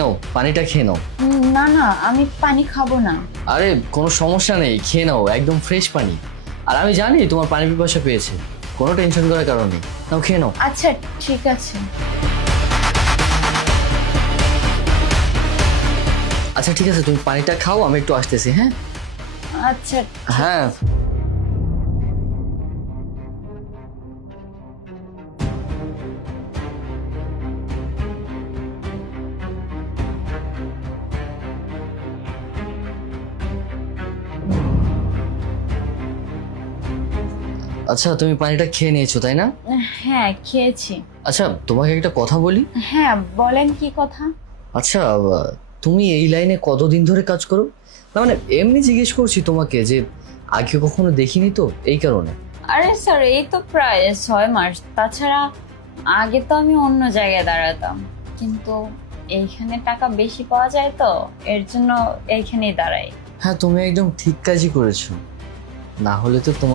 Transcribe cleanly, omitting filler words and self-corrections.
নাও পানিটা খেয়ে নাও। না না, আমি পানি খাবো না। আরে কোনো সমস্যা নেই, খেয়ে নাও, একদম ফ্রেশ পানি। আর আমি জানি তোমার পানি পিপাসা পেয়েছে, কোনো টেনশন করার কারণ নেই। নাও খেয়ে নাও। আচ্ছা ঠিক আছে। আচ্ছা ঠিক আছে, তুমি পানিটা খাও, আমি একটু আসতেছি। হ্যাঁ আচ্ছা। হ্যাঁ। আচ্ছা তুমি পানিটা খেয়ে নিয়েছো তাই না? হ্যাঁ খেয়েছি। আচ্ছা তোমাকে একটা কথা বলি। হ্যাঁ বলেন, কি কথা? আচ্ছা তুমি এই লাইনে কতদিন ধরে কাজ করো? না মানে এমনি জিজ্ঞেস করছি তোমাকে, যে আগে কখনো দেখিনি তো এই কারণে। আরে স্যার, এই তো প্রায় 6 মাস। তাছাড়া আগে তো আমি অন্য জায়গায় দাঁড়াতাম, কিন্তু এইখানে টাকা বেশি পাওয়া যায় তো, এর জন্য এইখানেই দাঁড়াই। হ্যাঁ তুমি একদম ঠিক কাজই করেছো, না হলে তো তোমার